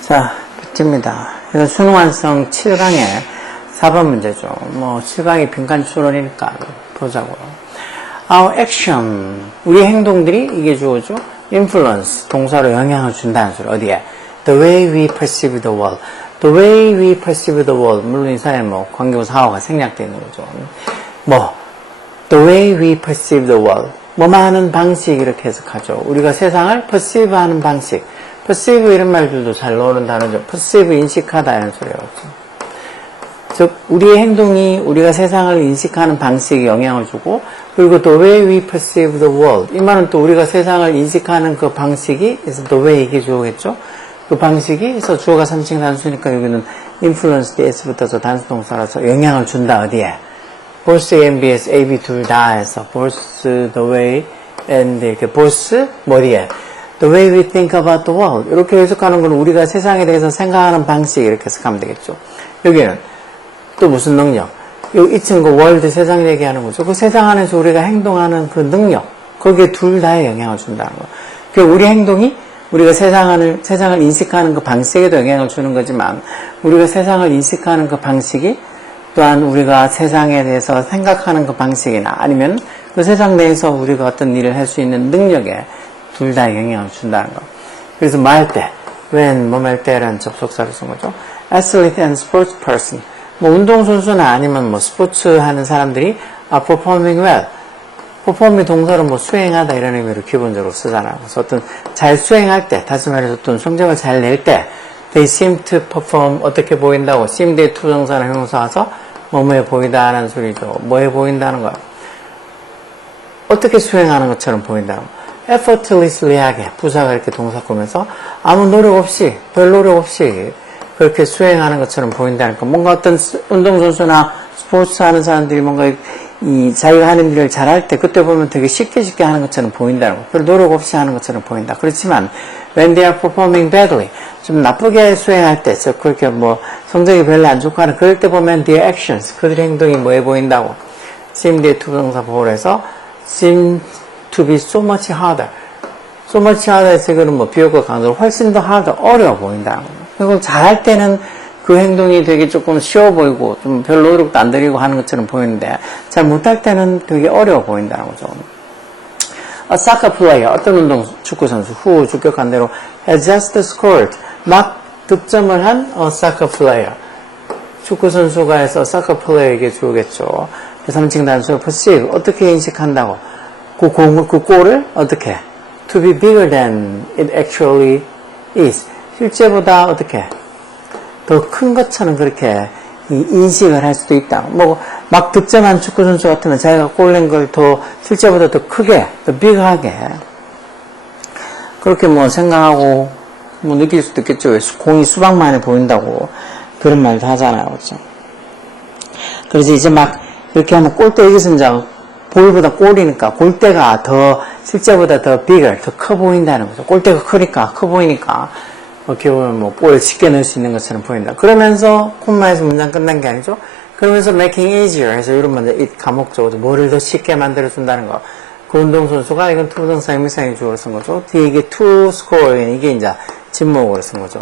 자, 뷰티입니다. 이건 수능 완성 7강의 4번 문제죠. 뭐 7강이 빈칸 추론이니까 보자고요. Our action, 우리 행동들이 이게 주어죠. influence, 동사로 영향을 준다는 소리. 어디에? The way we perceive the world. The way we perceive the world. 물론 이 사이에 뭐 관계부사 하어가 생략되어 있는 거죠. 뭐 The way we perceive the world. 뭐만 하는 방식 이렇게 해석하죠. 우리가 세상을 perceive 하는 방식. perceive 이런 말들도 잘 나오는 단어죠. perceive 인식하다 이런 소리가 없죠. 즉 우리의 행동이 우리가 세상을 인식하는 방식에 영향을 주고, 그리고 the way we perceive the world, 이 말은 또 우리가 세상을 인식하는 그 방식이 is the way 이게 주어겠죠. 그 방식이 그래서 주어가 3층 단수니까 여기는 influence s 붙어서 단수 동사라서 영향을 준다. 어디에? both A and B에서 A, B 둘 다 해서 both the way and 이렇게 both 뭐디에? The way we think about the world. 이렇게 해석하는 건 우리가 세상에 대해서 생각하는 방식 이렇게 해석하면 되겠죠. 여기는 또 무슨 능력? 이 친구 월드 세상 얘기하는 거죠. 그 세상 안에서 우리가 행동하는 그 능력, 거기에 둘 다의 영향을 준다는 거. 그 우리 행동이 우리가 세상을 인식하는 그 방식에도 영향을 주는 거지만, 우리가 세상을 인식하는 그 방식이 또한 우리가 세상에 대해서 생각하는 그 방식이나 아니면 그 세상 내에서 우리가 어떤 일을 할 수 있는 능력에 둘 다 영향을 준다는 거. 그래서 말할 때, when, 뭐할 때라는 접속사를 쓴 거죠. Athlete and sports person. 뭐 운동선수나 아니면 뭐 스포츠 하는 사람들이 performing well. perform이 동사로 뭐 수행하다 이런 의미로 기본적으로 쓰잖아요. 그래서 어떤 잘 수행할 때, 다시 말해서 어떤 성적을 잘 낼 때, they seem to perform, 어떻게 보인다고, seem의 투정사나 형용사 와서 뭐뭐해 보인다는 소리죠. 뭐해 보인다는 거야. 어떻게 수행하는 것처럼 보인다는 거. effortlessly하게, 부사가 이렇게 동사 꾸면서 아무 노력 없이, 별 노력 없이 그렇게 수행하는 것처럼 보인다는 거. 뭔가 어떤 운동선수나 스포츠 하는 사람들이 뭔가 자기가 하는 일을 잘할 때 그때 보면 되게 쉽게 하는 것처럼 보인다는 거. 별 노력 없이 하는 것처럼 보인다. 그렇지만 when they are performing badly, 좀 나쁘게 수행할 때, 즉 그렇게 뭐 성적이 별로 안 좋고 하는 그럴 때 보면 their actions, 그들의 행동이 뭐해 보인다고. seem의 투정사 보호를 해서 seem to be so much harder. so much harder에서 이거는 뭐 비교과 강조로 훨씬 더 harder, 어려워 보인다는 거예요. 그리고 잘할 때는 그 행동이 되게 조금 쉬워 보이고 좀 별 노력도 안 들이고 하는 것처럼 보이는데, 잘 못할 때는 되게 어려워 보인다는 거죠. A soccer player, 어떤 운동 축구 선수 후 주격한 대로 has just scored, 막 득점을 한 a soccer player. 축구 선수가 해서 soccer player에게 주겠죠. 3층 단수 perceive, 어떻게 인식한다고? 그 골을 어떻게? To be bigger than it actually is. 실제보다 어떻게? 더 큰 것처럼 그렇게 인식을 할 수도 있다. 뭐, 막 득점한 축구 선수 같으면 자기가 골 낸 걸 더, 실제보다 더 크게, 더 빅하게. 그렇게 뭐 생각하고, 뭐 느낄 수도 있겠죠. 왜 공이 수박만해 보인다고. 그런 말도 하잖아요. 그렇죠? 그래서 이제 막, 이렇게 하면 골대, 여기서 이제 볼보다 골이니까, 골대가 더, 실제보다 더 bigger, 더 커 보인다는 거죠. 골대가 크니까, 커 보이니까. 어떻게 보면 뭐 볼을 쉽게 넣을 수 있는 것처럼 보인다. 그러면서 콤마에서 문장 끝난 게 아니죠. 그러면서 making easier 해서 이런 문제 it 가목적으로 뭐를 더 쉽게 만들어준다는 거. 그 운동선수가 이건 투정사 의미상의 주어로 쓴 거죠. 뒤에 이게 to score 이게 이제 진목으로 쓴 거죠.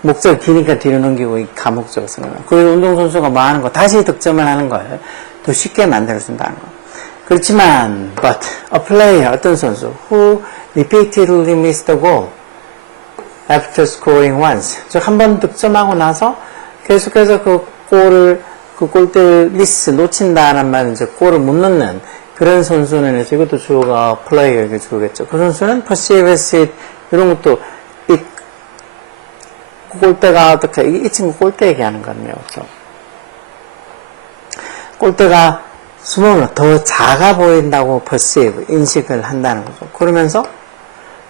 목적 기니까 뒤로 넘기고 이 가목적으로 쓴 거예요. 그 운동선수가 뭐 하는 거, 다시 득점을 하는 걸 더 쉽게 만들어준다는 거. 그렇지만 but a player, 어떤 선수 who repeatedly missed the goal after scoring once. 즉, 한 번 득점하고 나서 계속해서 그 골대를 놓친다는 말은 이제 골을 못 넣는 그런 선수는 해서 이것도 주어가 플레이어에게 주어겠죠. 그 선수는 perceives it, 이런 것도 골대가 어떻게, 이 친구 골대 얘기하는 거네요. 그렇죠? 골대가 스몰러, 더 작아 보인다고 perceive, 인식을 한다는 거죠. 그러면서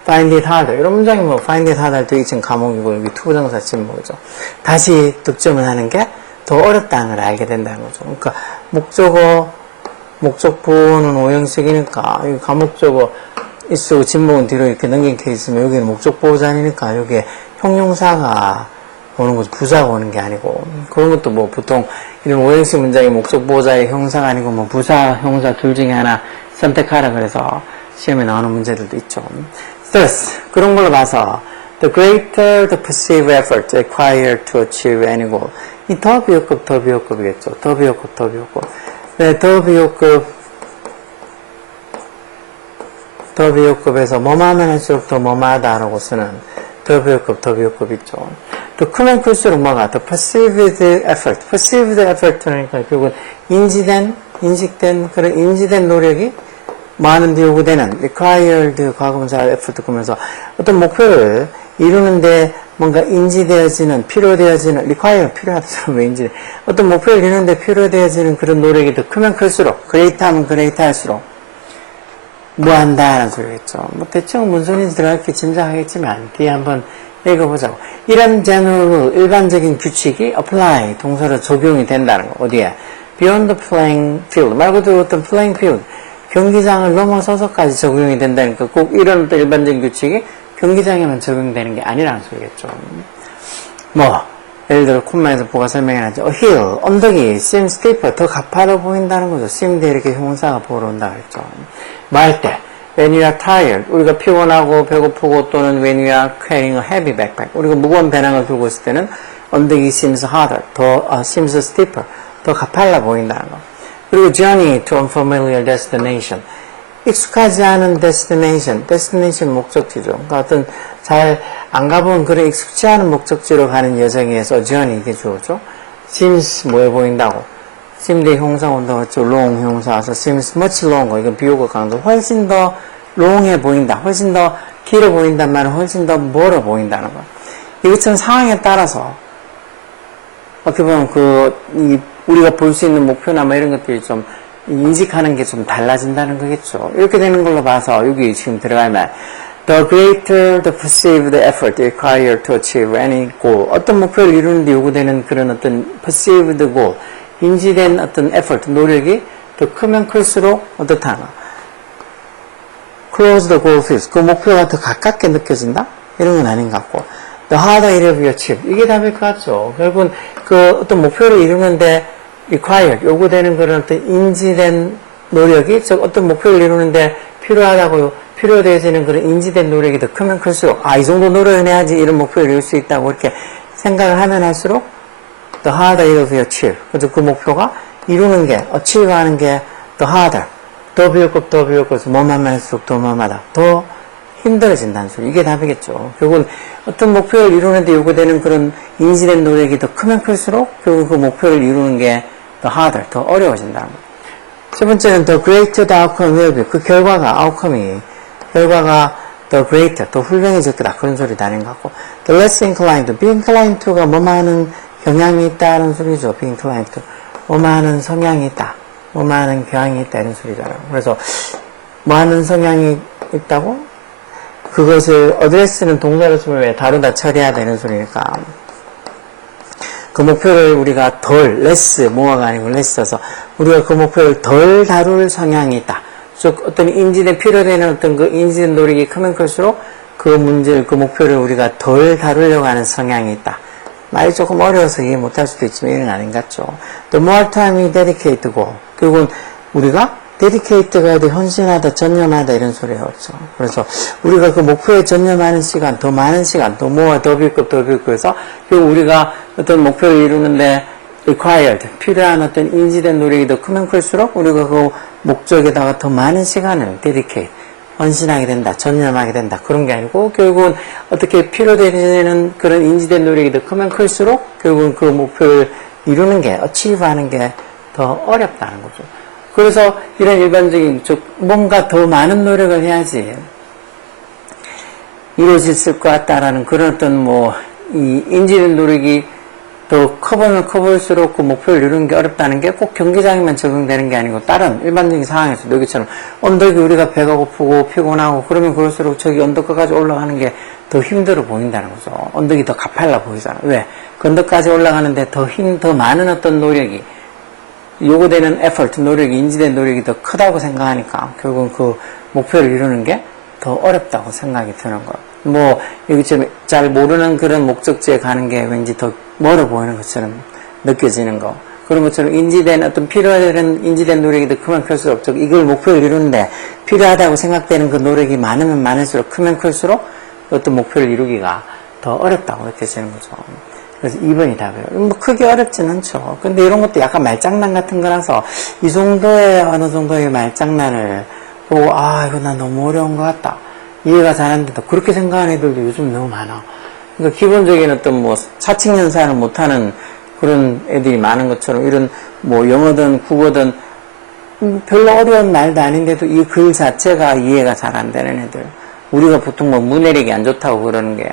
find it harder. 이런 문장이 뭐 find it harder도 이 지금 과목이고 여기 투부정사 진목이죠. 다시 득점을 하는 게 더 어렵다는 걸 알게 된다는 거죠. 그러니까 목적보는 오형식이니까 이 과목적어 있고 진목은 뒤로 이렇게 넘긴 케이스면 여기는 목적보호자니까 여기에 형용사가 오는 거죠. 부사가 오는 게 아니고. 그런 것도 뭐 보통 이런 오형식 문장이 목적 보호자의 형사가 아니고 뭐 부사, 형사 둘 중에 하나 선택하라 그래서 시험에 나오는 문제들도 있죠. Thus, 그런 걸로 봐서 the greater the perceived effort required to achieve any goal. 이 더 비호급, 더 비호급이겠죠. 더 비호급, 더 비호급. 네, 더 비호급에서 뭐만 하면 할수록 더 뭐마하다라고 쓰는 더 비호급, 더 비호급 있죠. 더 크면 클수록 뭐가? 더 perceived effort. perceived effort니까 결국은 인식된 그런 인지된 노력이 많은데 요구되는 required 과거분사 effort 그러면서 어떤 목표를 이루는데 뭔가 인지되어지는 필요되어지는 require 필요하다면 왜 인지 어떤 목표를 이루는데 필요되어지는 그런 노력이 더 크면 클수록 great 하면 great 할수록 뭐 한다라는 소리겠죠. 뭐 대충 무슨 소리인지 들어갈게 짐작하겠지만 뒤에 한번 읽어보자고. 이런 general 일반적인 규칙이 apply 동사로 적용이 된다는 거. 어디에? beyond the playing field 말 그대로 어떤 playing field 경기장을 넘어서서까지 적용이 된다니까 꼭 이런 어떤 일반적인 규칙이 경기장에만 적용되는 게 아니라는 소리겠죠. 뭐 예를 들어 콤마에서 뭐가 설명해놨죠. A hill, 언덕이 seems steeper, 더 가파르 보인다는 거죠. seemde 이렇게 형사가 보러 온다 그랬죠. 뭐 할 때 when you are tired, 우리가 피곤하고 배고프고 또는 when you are carrying a heavy backpack, 우리가 무거운 배낭을 들고 있을 때는 언덕이 seems harder, seems steeper, 더 가팔라 보인다는 거. 그리고 journey to unfamiliar destination, 익숙하지 않은 destination 목적지죠. 그러니까 어떤 잘 안 가본 그런 익숙치 않은 목적지로 가는 여정에서 journey 이게 주어죠. seems 뭐해 보인다고. seem의 형사 온다고 했죠. long 형사 와서 seems much longer, 이건 비호가 강조. 훨씬 더 long해 보인다. 훨씬 더 길어 보인단 말은 훨씬 더 멀어 보인다는 거. 이것처럼 상황에 따라서 어떻게 보면 우리가 볼 수 있는 목표나 뭐 이런 것들이 좀 인식하는 게 좀 달라진다는 거겠죠. 이렇게 되는 걸로 봐서 여기 지금 들어가면 the greater the perceived effort required to achieve any goal. 어떤 목표를 이루는데 요구되는 그런 어떤 perceived goal, 인지된 어떤 effort, 노력이 더 크면 클수록 어떻다나 close the goal feels. 그 목표가 더 가깝게 느껴진다? 이런 건 아닌 것 같고 the harder it will be achieved. 이게 답일 것 같죠. 결국은 그 어떤 목표를 이루는데 required, 요구되는 그런 어떤 인지된 노력이, 즉 어떤 목표를 이루는데 필요되어지는 그런 인지된 노력이 더 크면 클수록, 이 정도 노력을 해야지 이런 목표를 이룰 수 있다고 이렇게 생각을 하면 할수록, the harder it will be achieved. 그래서 그 목표가 이루는 게, achieve 하는 게 the harder, 더 비효급해서 뭐만 할수록 더 뭐마다, 더 힘들어진다는 소리. 이게 답이겠죠. 결국은 어떤 목표를 이루는데 요구되는 그런 인지된 노력이 더 크면 클수록 결국 그 목표를 이루는 게 더 harder, 더 어려워진다는 거. 세 번째는 the greater the outcome will be. 그 결과가 the greater, 더 훌륭해질 거다. 그런 소리도 아닌 것 같고. the less inclined to. be inclined to가 뭐만 하는 경향이 있다는 소리죠. be inclined to. 뭐만 하는 성향이 있다. 뭐만 하는 경향이 있다. 이런 소리잖아요. 그래서 뭐 하는 성향이 있다고? 그것을 어드레스는 동사로 쓰면 왜 다루다 처리해야 되는 소리니까 그 목표를 우리가 less, 뭐가 아니고 less 써서 우리가 그 목표를 덜 다룰 성향이 있다. 즉 어떤 인지된 필요되는 어떤 그 인지된 노력이 크면 클수록 그 목표를 우리가 덜 다루려고 하는 성향이 있다. 말이 조금 어려워서 이해 못할 수도 있지만 이런 건 아닌 것 같죠. The more time we dedicate to go. 결국은 우리가 데디케이트가 돼 헌신하다, 전념하다 이런 소리가 없죠. 그래서 우리가 그 목표에 전념하는 시간, 더 많은 시간, 더 모아, 더 비급해서 결국 우리가 어떤 목표를 이루는데 required, 필요한 어떤 인지된 노력이 더 크면 클수록 우리가 그 목적에다가 더 많은 시간을 dedicate, 헌신하게 된다, 전념하게 된다. 그런 게 아니고 결국은 어떻게 필요되는 그런 인지된 노력이 더 크면 클수록 결국은 그 목표를 이루는 게, achieve 하는 게 더 어렵다는 거죠. 그래서 이런 일반적인 뭔가 더 많은 노력을 해야지 이루어질 것 같다라는 그런 어떤 이 인지된 노력이 더 커보면 커볼수록 그 목표를 이루는 게 어렵다는 게 꼭 경기장에만 적용되는 게 아니고 다른 일반적인 상황에서 여기처럼 언덕이 우리가 배가 고프고 피곤하고 그러면 그럴수록 저기 언덕까지 올라가는 게 더 힘들어 보인다는 거죠. 언덕이 더 가팔라 보이잖아. 왜? 그 언덕까지 올라가는데 더 많은 어떤 노력이 요구되는 effort, 노력이, 인지된 노력이 더 크다고 생각하니까 결국은 그 목표를 이루는 게 더 어렵다고 생각이 드는 거예요. 여기처럼 잘 모르는 그런 목적지에 가는 게 왠지 더 멀어 보이는 것처럼 느껴지는 거. 그런 것처럼 인지된 어떤 필요한 인지된 노력이 더 크면 클수록 이걸 목표를 이루는데 필요하다고 생각되는 그 노력이 많으면 많을수록 크면 클수록 어떤 목표를 이루기가 더 어렵다고 느껴지는 거죠. 그래서 2번이 답이에요. 뭐 크게 어렵진 않죠. 근데 이런 것도 약간 말장난 같은 거라서 이 정도의 어느 정도의 말장난을 보고 이거 나 너무 어려운 것 같다. 이해가 잘 안 된다. 그렇게 생각하는 애들도 요즘 너무 많아. 그러니까 기본적인 어떤 뭐 사칙 연산을 못하는 그런 애들이 많은 것처럼 이런 뭐 영어든 국어든 별로 어려운 말도 아닌데도 이 글 자체가 이해가 잘 안 되는 애들. 우리가 보통 뭐 문해력이 안 좋다고 그러는 게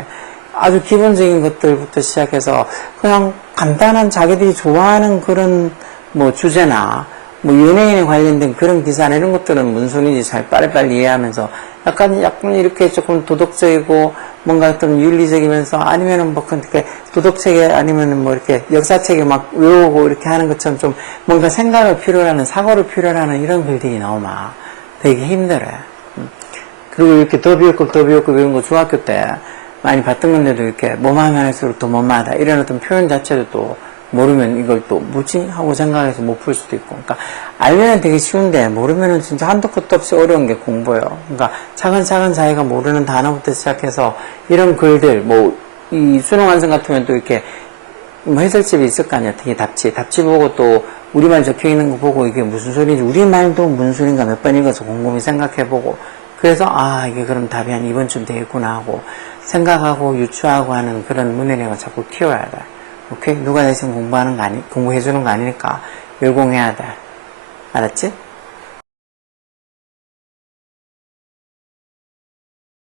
아주 기본적인 것들부터 시작해서 그냥 간단한 자기들이 좋아하는 그런 뭐 주제나 뭐 연예인에 관련된 그런 기사나 이런 것들은 무슨 소리인지 잘 빨리빨리 이해하면서 약간 이렇게 조금 도덕적이고 뭔가 좀 윤리적이면서 아니면은 뭐 그렇게 도덕책에 아니면은 뭐 이렇게 역사책에 막 외우고 이렇게 하는 것처럼 좀 뭔가 생각을 필요로 하는 사고를 필요로 하는 이런 글들이 나오면 되게 힘들어요. 그리고 이렇게 더 비옥급 이런 거 중학교 때 많이 봤던 건데도 이렇게 뭐만 할수록 더 뭐마하다 이런 어떤 표현 자체도 또 모르면 이걸 또 뭐지? 하고 생각해서 못 풀 수도 있고. 그러니까 알면은 되게 쉬운데 모르면은 진짜 한도 끝도 없이 어려운 게 공부예요. 그러니까 차근차근 자기가 모르는 단어부터 시작해서 이런 글들 뭐 이 수능 완성 같으면 또 이렇게 뭐 해설집이 있을 거 아니야. 특히 답지 보고 또 우리말 적혀 있는 거 보고 이게 무슨 소리인지 우리말도 무슨 소리인가 몇 번 읽어서 곰곰이 생각해 보고 그래서 이게 그럼 답이 한 2번쯤 되겠구나 하고 생각하고 유추하고 하는 그런 문해력을 자꾸 키워야 돼. 오케이? 누가 대신 공부해주는 거 아니니까 열공해야 돼. 알았지?